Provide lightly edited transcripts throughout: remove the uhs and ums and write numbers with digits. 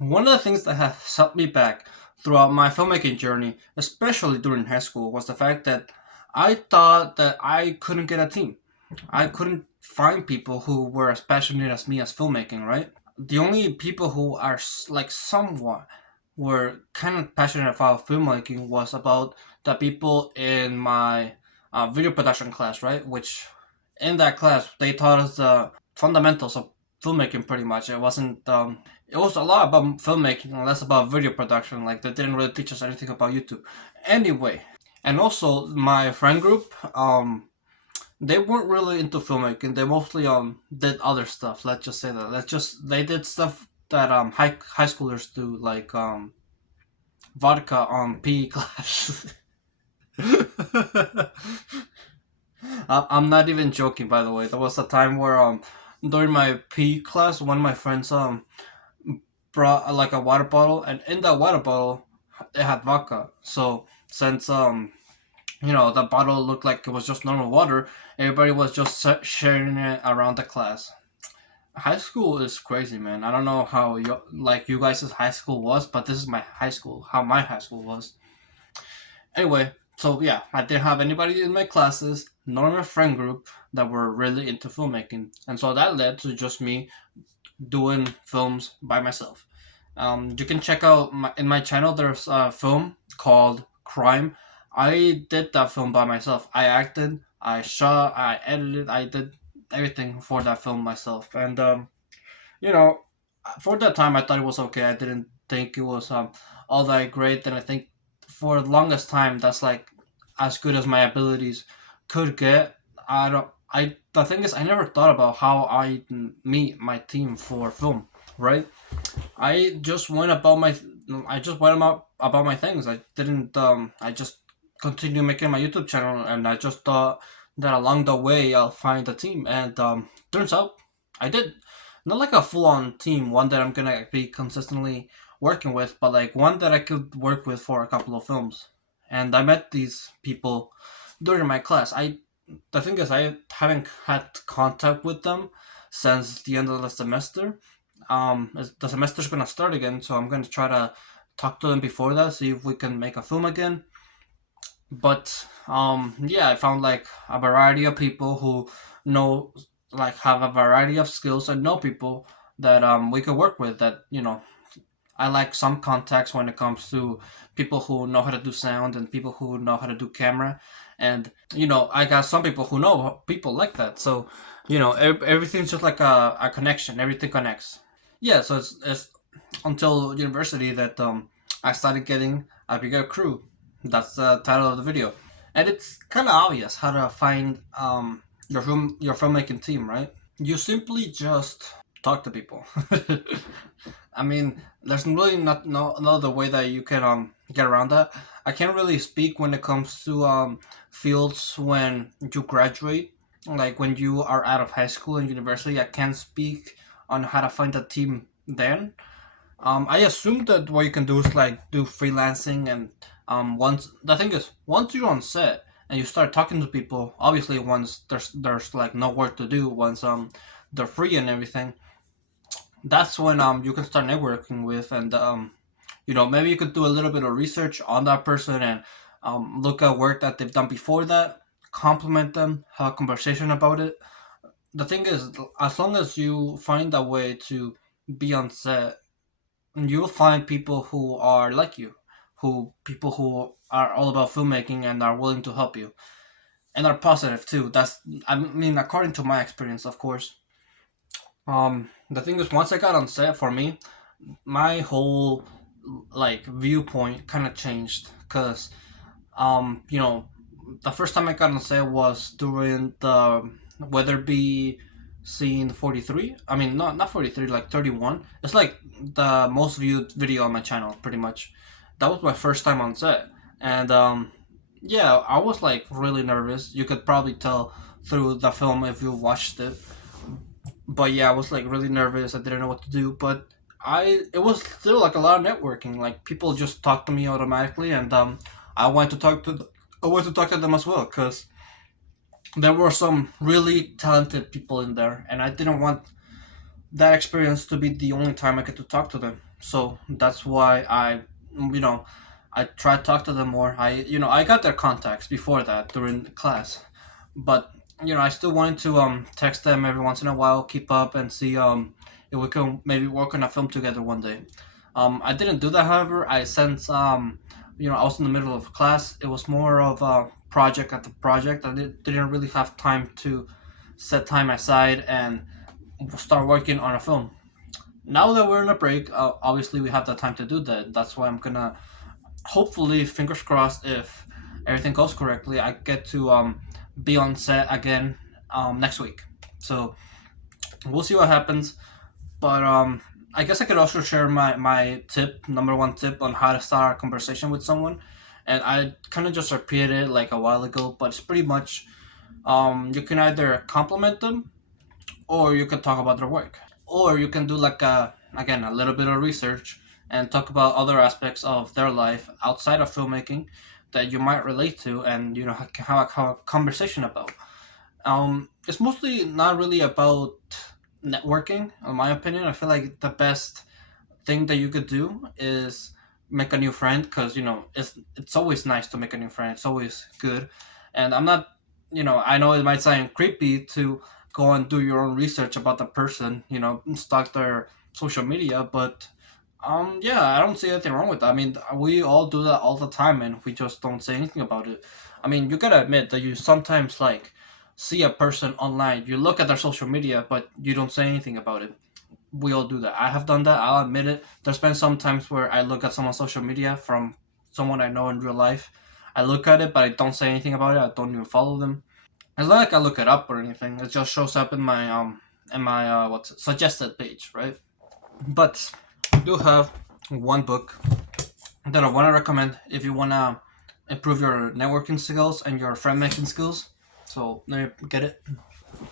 One of the things that has held me back throughout my filmmaking journey, especially during high school, was the fact that I thought that I couldn't get a team. I couldn't find people who were as passionate as me as filmmaking, right? The only people who are like somewhat were kind of passionate about filmmaking was about the people in my video production class, right? Which in that class they taught us the fundamentals of filmmaking pretty much. It was a lot about filmmaking and less about video production. Like they didn't really teach us anything about YouTube. Anyway, and also my friend group, they weren't really into filmmaking. They mostly did other stuff. Let's just say that. They did stuff that high schoolers do, like vodka on PE class. I'm not even joking, by the way. There was a time where during my PE class, one of my friends brought like a water bottle, and in that water bottle, it had vodka. So since the bottle looked like it was just normal water, everybody was just sharing it around the class. High school is crazy, man. I don't know how you guys' high school was, but this is my high school. How my high school was. Anyway, so yeah, I didn't have anybody in my classes, nor in my friend group that were really into filmmaking, and so that led to just me doing films by myself. You can check out in my channel. There's a film called Crime. I did that film by myself. I acted, I shot, I edited, I did everything for that film myself. And you know, for that time, I thought it was okay. I didn't think it was all that great, and I think for the longest time, that's like as good as my abilities could get. I don't. I The thing is, I never thought about how I meet my team for film. Right? I just went about my. I just went about my things. I didn't. I just continued making my YouTube channel, and I just thought that along the way I'll find a team, and turns out I did. Not like a full on team, one that I'm gonna be consistently working with, but like one that I could work with for a couple of films. And I met these people during my class. The thing is, I haven't had contact with them since the end of the semester. The semester's gonna start again, so I'm gonna try to talk to them before that, see if we can make a film again. But yeah, I found like a variety of people who know, like, have a variety of skills, and know people that we could work with. That I like some contacts when it comes to people who know how to do sound and people who know how to do camera, and I got some people who know people like that. So everything's just like a connection. Everything connects. Yeah, so it's until university that I started getting a bigger crew. That's the title of the video, and it's kind of obvious how to find your filmmaking team, right? You simply just talk to people. I mean, there's really not no other way that you can get around that. I can't really speak when it comes to fields when you graduate, like when you are out of high school and university. I can't speak on how to find a team then. I assume that what you can do is like do freelancing, and once the thing is, once you're on set and you start talking to people, obviously once there's like no work to do, once they're free and everything, that's when you can start networking with, and maybe you could do a little bit of research on that person, and look at work that they've done before that, compliment them, have a conversation about it. The thing is, as long as you find a way to be on set, you'll find people who are like you, who people who are all about filmmaking and are willing to help you, and are positive too. I mean, according to my experience, of course. The thing is, once I got on set, for me, my whole like viewpoint kind of changed, because the first time I got on set was during the Weatherby scene 43. I mean, not 43, like 31. It's like the most viewed video on my channel, pretty much. That was my first time on set, and yeah, I was like really nervous. You could probably tell through the film if you watched it. But yeah, I was like really nervous. I didn't know what to do, but it was still like a lot of networking. Like people just talked to me automatically, and I wanted to I wanted to talk to them as well, because there were some really talented people in there, and I didn't want that experience to be the only time I get to talk to them. So that's why you know, I try to talk to them more. I got their contacts before that during the class, but I still wanted to text them every once in a while, keep up, and see if we can maybe work on a film together one day. I didn't do that, however. I since I was in the middle of class. It was more of a project at the project. I didn't really have time to set time aside and start working on a film. Now that we're in a break, obviously we have the time to do that. That's why I'm gonna, hopefully, fingers crossed, if everything goes correctly, I get to be on set again next week. So we'll see what happens. But I guess I could also share my tip, number one tip on how to start a conversation with someone. And I kind of just repeated it like a while ago, but it's pretty much you can either compliment them or you can talk about their work. Or you can do like a little bit of research and talk about other aspects of their life outside of filmmaking that you might relate to and have a conversation about. It's mostly not really about networking, in my opinion. I feel like the best thing that you could do is make a new friend, because it's always nice to make a new friend. It's always good. And I'm not, I know it might sound creepy to go and do your own research about the person, stalk their social media, but yeah, I don't see anything wrong with that. I mean, we all do that all the time and we just don't say anything about it. I mean, you gotta admit that you sometimes like see a person online, you look at their social media, but you don't say anything about it. We all do that. I have done that. I'll admit it. There's been some times where I look at someone's social media from someone I know in real life. I look at it, but I don't say anything about it. I don't even follow them. It's not like I look it up or anything. It just shows up in my what's it, suggested page, right? But I do have one book that I want to recommend if you want to improve your networking skills and your friend making skills. So there you get it.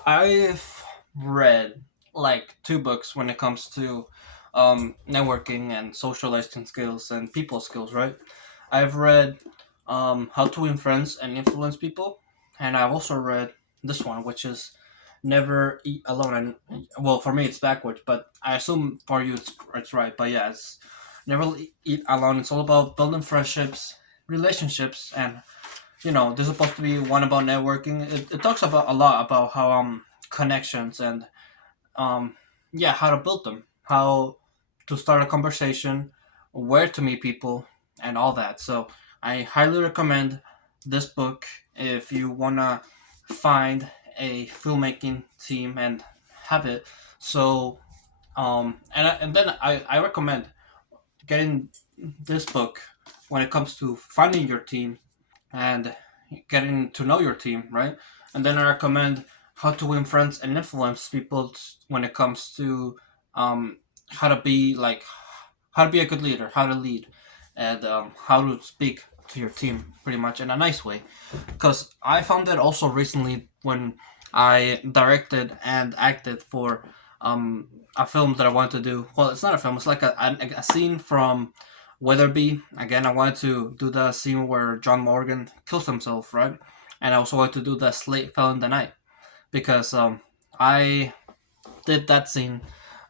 I've read like two books when it comes to networking and socializing skills and people skills, right? I've read How to Win Friends and Influence People, and I've also read this one, which is Never Eat Alone. And well, for me it's backwards, but I assume for you it's right. But yeah, it's Never Eat Alone. It's all about building friendships, relationships, and this is supposed to be one about networking. It talks about a lot about how connections and um yeah, how to build them, how to start a conversation, where to meet people, and all that. So I highly recommend this book if you wanna find a filmmaking team and have it. So and then I recommend getting this book when it comes to finding your team and getting to know your team, right? And then I recommend How to Win Friends and Influence People when it comes to um, how to be like how to be a good leader, how to lead, and how to speak to your team pretty much in a nice way. Because I found that also recently when I directed and acted for a film that I wanted to do. Well, it's not a film; it's like a scene from Weatherby. Again, I wanted to do the scene where John Morgan kills himself, right? And I also wanted to do the Slate fell in the night because I did that scene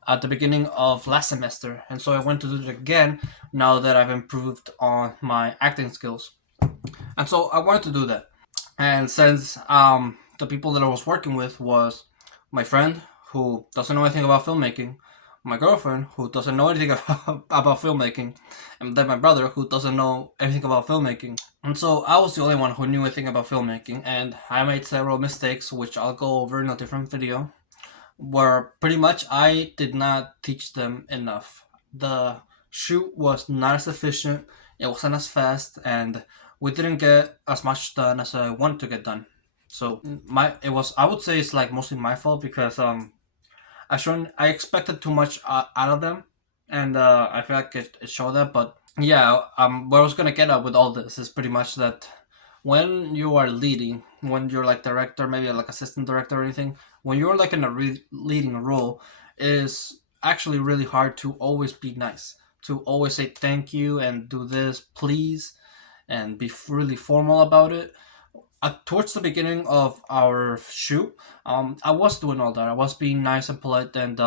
at the beginning of last semester, and so I want to do it again now that I've improved on my acting skills. And so I wanted to do that. And since the people that I was working with was my friend who doesn't know anything about filmmaking, my girlfriend who doesn't know anything about filmmaking, and then my brother who doesn't know anything about filmmaking. And so I was the only one who knew anything about filmmaking, and I made several mistakes, which I'll go over in a different video, where pretty much I did not teach them enough. The shoot was not as efficient, it wasn't as fast, and we didn't get as much done as I wanted to get done. So I would say it's like mostly my fault because I expected too much out of them, and I feel like it showed that. But yeah, what I was gonna get at with all this is pretty much that when you are leading, when you're like director, maybe like assistant director or anything, when you're like in a leading role, it is actually really hard to always be nice, to always say thank you and do this, please, and be really formal about it. Towards the beginning of our shoot, I was doing all that. I was being nice and polite and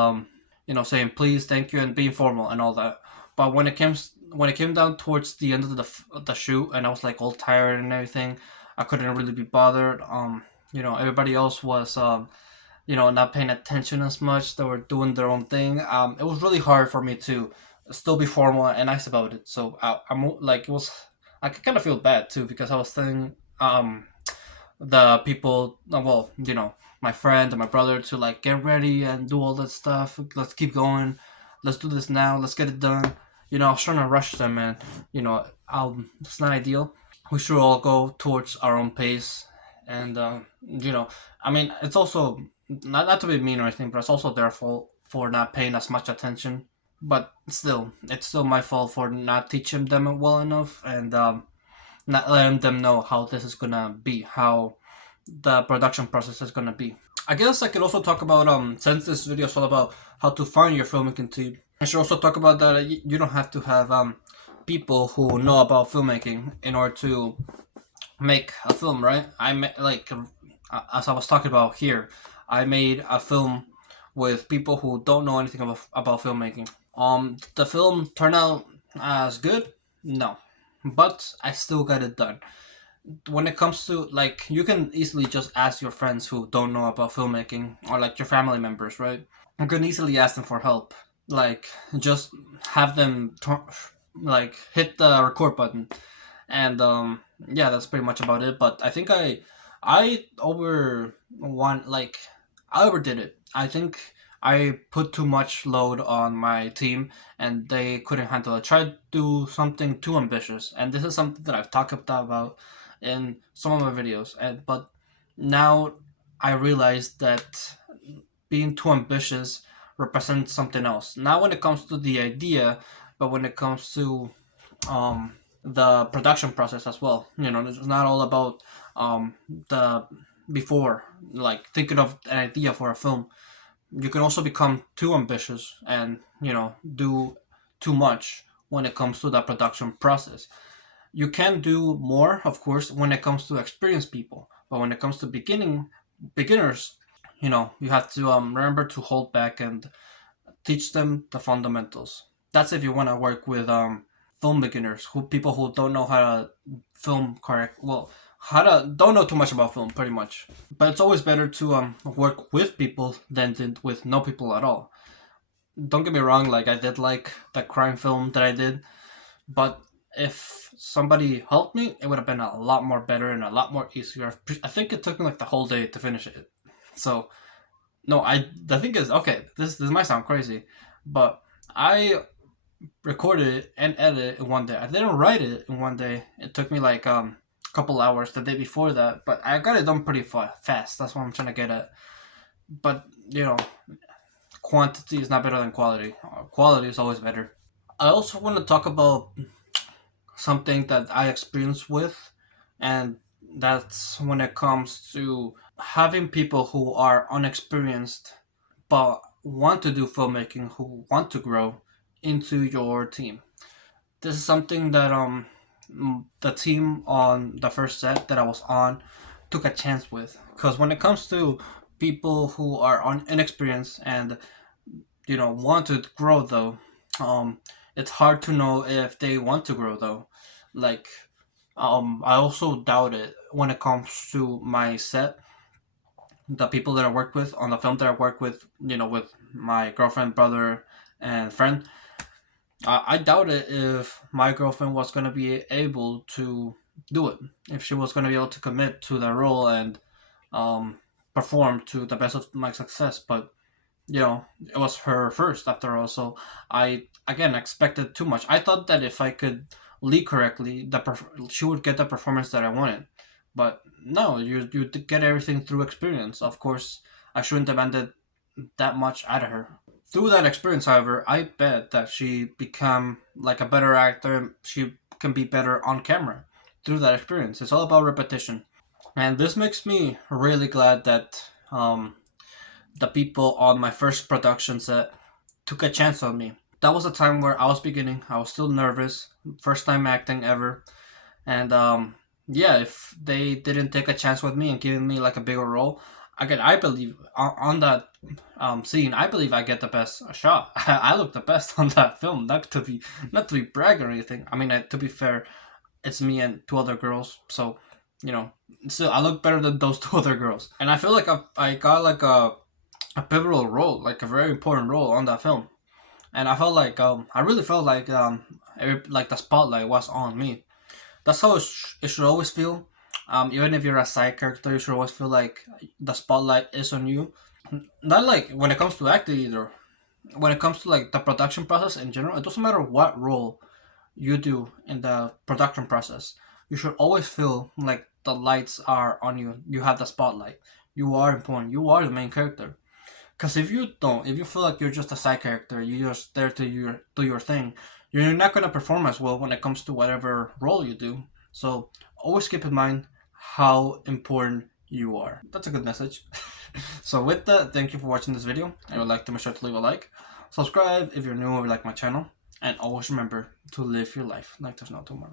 saying please, thank you, and being formal and all that. But when it came down towards the end of the shoot, and I was like all tired and everything, I couldn't really be bothered. Everybody else was not paying attention as much. They were doing their own thing. It was really hard for me to still be formal and nice about it. So I'm like, it was. I kind of feel bad too because I was thinking, the people, well, my friend and my brother to like get ready and do all that stuff. Let's keep going. Let's do this now. Let's get it done. I was trying to rush them, and it's not ideal. We should all go towards our own pace, and I mean, it's also not to be mean or anything, but it's also their fault for not paying as much attention. But still, it's still my fault for not teaching them well enough, and not letting them know how this is gonna be, how the production process is gonna be. I guess I could also talk about since this video is all about how to find your filmmaking team. I should also talk about that you don't have to have people who know about filmmaking in order to make a film, right? As I was talking about here, I made a film with people who don't know anything about filmmaking. The film turned out as good, no, but I still got it done. When it comes to like, you can easily just ask your friends who don't know about filmmaking, or like your family members, right? You can easily ask them for help. Like, just have them like hit the record button, and yeah, that's pretty much about it. But I think I over one like I overdid it. I think I put too much load on my team, and they couldn't handle it. Tried to do something too ambitious, and this is something that I've talked about in some of my videos. And but now I realize that being too ambitious represents something else. Not when it comes to the idea, but when it comes to um, the production process as well. It's not all about the before, like thinking of an idea for a film. You can also become too ambitious and do too much when it comes to the production process. You can do more, of course, when it comes to experienced people, but when it comes to beginners, you have to remember to hold back and teach them the fundamentals. That's if you want to work with film beginners, who people who don't know how to film correct. Well, how to don't know too much about film, pretty much. But it's always better to work with people than with no people at all. Don't get me wrong, like I did like the crime film that I did, but if somebody helped me, it would have been a lot more better and a lot more easier. I think it took me like the whole day to finish it. So no, the thing is, okay, this might sound crazy, but I recorded it and edited it in one day. I didn't write it in one day. It took me like a couple hours the day before that, but I got it done pretty fast. That's what I'm trying to get at. But quantity is not better than quality. Quality is always better. I also want to talk about something that I experienced with, and that's when it comes to having people who are unexperienced but want to do filmmaking, who want to grow into your team. This is something that the team on the first set that I was on took a chance with, because when it comes to people who are inexperienced and want to grow though, it's hard to know if they want to grow though. Like, I also doubt it when it comes to my set. The people that I work with on the film that I work with, with my girlfriend, brother, and friend, I doubt it if my girlfriend was going to be able to do it, if she was going to be able to commit to the role and um, perform to the best of my success. But it was her first after all, so I again expected too much. I thought that if I could lead correctly, she would get the performance that I wanted. But no, you get everything through experience. Of course, I shouldn't demanded that much out of her. Through that experience, however, I bet that she became like a better actor. She can be better on camera through that experience. It's all about repetition, and this makes me really glad that the people on my first production set took a chance on me. That was a time where I was beginning. I was still nervous, first time acting ever, and yeah, if they didn't take a chance with me and give me like a bigger role, again, I believe on that scene, I believe I get the best shot. I look the best on that film. Not to be brag or anything. I mean, to be fair, it's me and two other girls, so you know, so I look better than those two other girls, and I feel like I got like a pivotal role, like a very important role on that film, and I felt like I really felt like like the spotlight was on me. That's how it should always feel. Even if you're a side character, you should always feel like the spotlight is on you. Not like when it comes to acting either. When it comes to like the production process in general, it doesn't matter what role you do in the production process. You should always feel like the lights are on you. You have the spotlight. You are important. You are the main character. Because if you don't, if you feel like you're just a side character, you're just there to your thing, you're not gonna perform as well when it comes to whatever role you do. So always keep in mind how important you are. That's a good message. So with that, thank you for watching this video. I would like to make sure to leave a like, subscribe if you're new or like my channel, and always remember to live your life like there's no tomorrow.